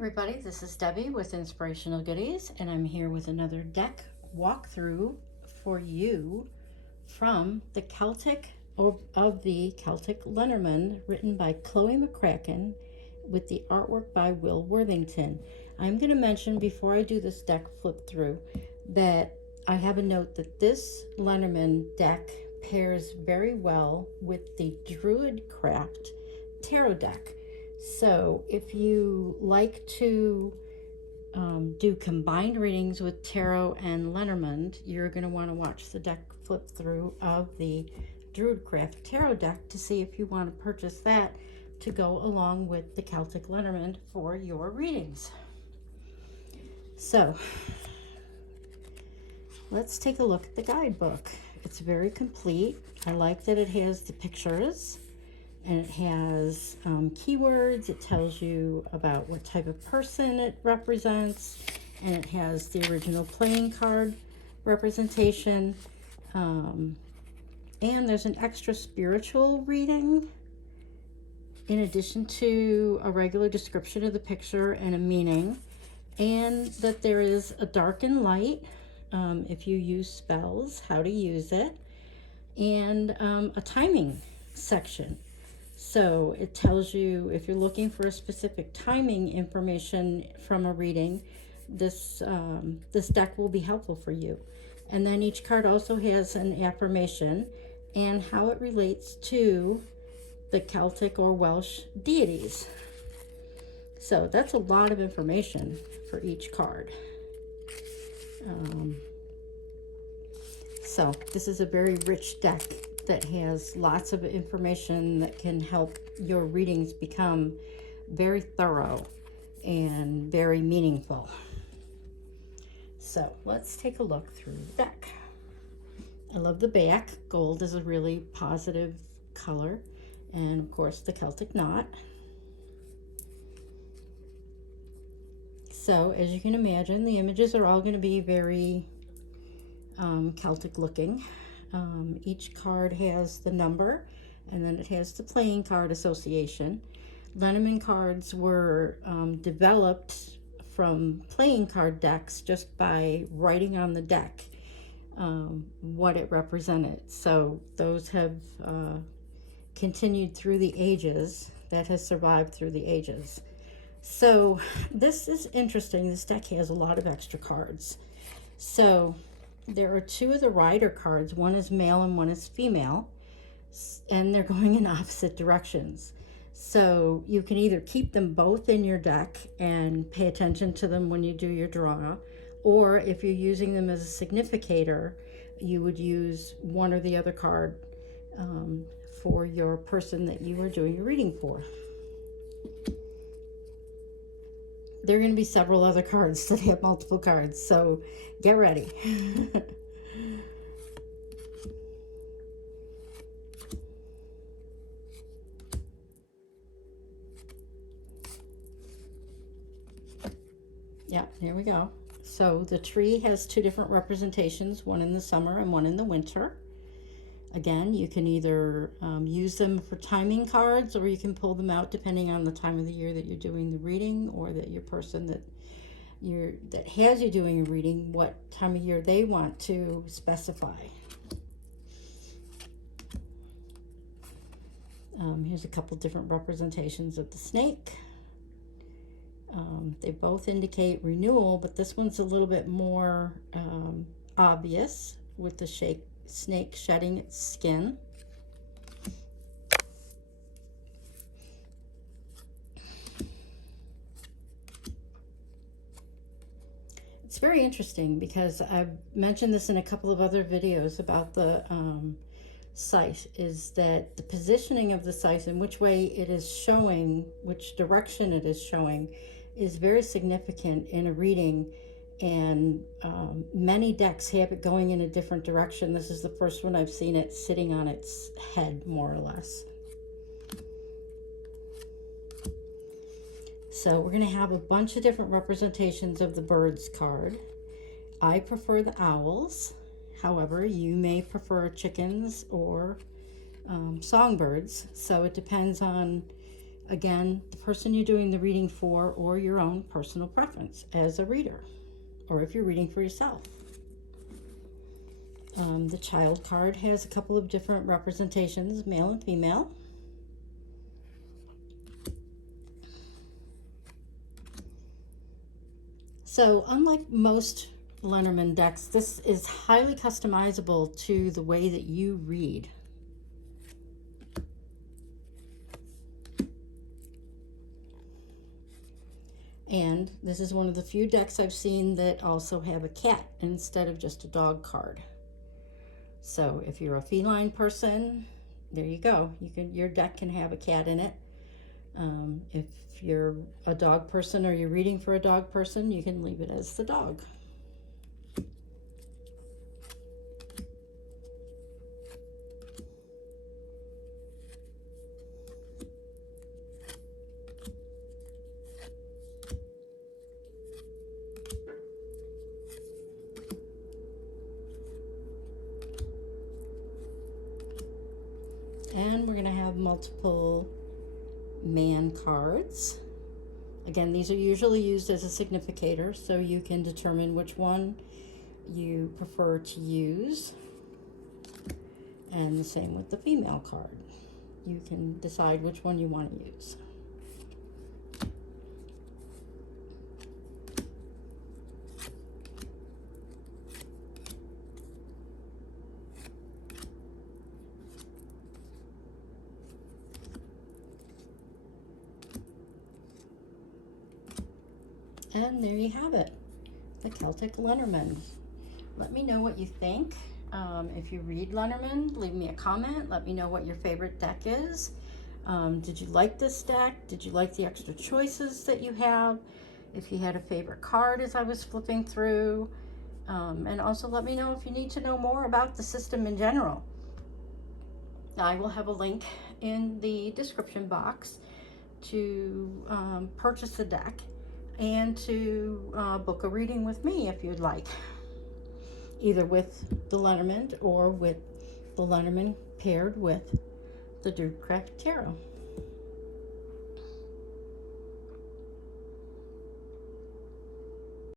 everybody, this is Debbie with Inspirational Goodies, and I'm here with another deck walkthrough for you from the Celtic Lenormand, written by Chloë McCracken with the artwork by Will Worthington. I'm going to mention before I do this deck flip through that I have a note that this Lenormand deck pairs very well with the Druid Tarot deck. So if you like to do combined readings with tarot and Lenormand, you're going to want to watch the deck flip through of the Druid Tarot deck to see if you want to purchase that to go along with the Celtic Lenormand for your readings. So let's take a look at the guidebook. It's very complete. I like that it has the pictures. And it has keywords. It tells you about what type of person it represents. And it has the original playing card representation. And there's an extra spiritual reading in addition to a regular description of the picture and a meaning. And that there is a dark and light if you use spells, how to use it. And a timing section. So it tells you if you're looking for a specific timing information from a reading, this deck will be helpful for you. And then each card also has an affirmation and how it relates to the Celtic or Welsh deities. So that's a lot of information for each card. So this is a very rich deck that has lots of information that can help your readings become very thorough and very meaningful. So let's take a look through the deck. I love the back. Gold is a really positive color, and of course the Celtic knot. So as you can imagine, the images are all going to be very Celtic looking. Each card has the number, and then it has the playing card association. Lenormand cards were developed from playing card decks just by writing on the deck what it represented. So those have continued through the ages. That has survived through the ages. So this is interesting. This deck has a lot of extra cards. So there are two of the rider cards. One is male and one is female, and they're going in opposite directions. So you can either keep them both in your deck and pay attention to them when you do your draw, or if you're using them as a significator, you would use one or the other card for your person that you are doing your reading for. There are going to be several other cards that have multiple cards, so get ready. Yeah, here we go. So the tree has two different representations, one in the summer and one in the winter. Again, you can either use them for timing cards, or you can pull them out depending on the time of the year that you're doing the reading, or that your person that has you doing a reading, what time of year they want to specify. Here's a couple different representations of the snake. They both indicate renewal, but this one's a little bit more obvious with the snake shedding its skin. It's very interesting because I've mentioned this in a couple of other videos about the scythe, is that the positioning of the scythe and which way it is showing, which direction it is showing, is very significant in a reading. And many decks have it going in a different direction. This is the first one I've seen it sitting on its head, more or less. So we're going to have a bunch of different representations of the birds card. I prefer the owls. However, you may prefer chickens or songbirds. So it depends on Again, the person you're doing the reading for, or your own personal preference as a reader, or if you're reading for yourself. The child card has a couple of different representations, male and female. So unlike most Lenormand decks, this is highly customizable to the way that you read. And this is one of the few decks I've seen that also have a cat instead of just a dog card. So if you're a feline person, there you go. Your deck can have a cat in it. If you're a dog person or you're reading for a dog person, you can leave it as the dog. And we're going to have multiple man cards. Again, these are usually used as a significator, so you can determine which one you prefer to use. And the same with the female card. You can decide which one you want to use. And there you have it, the Celtic Lenormand. Let me know what you think. If you read Lenormand, leave me a comment. Let me know what your favorite deck is. Did you like this deck? Did you like the extra choices that you have? If you had a favorite card as I was flipping through. And also let me know if you need to know more about the system in general. I will have a link in the description box to purchase the deck and to book a reading with me if you'd like, either with the Lenormand or with the Lenormand paired with the Druid Tarot.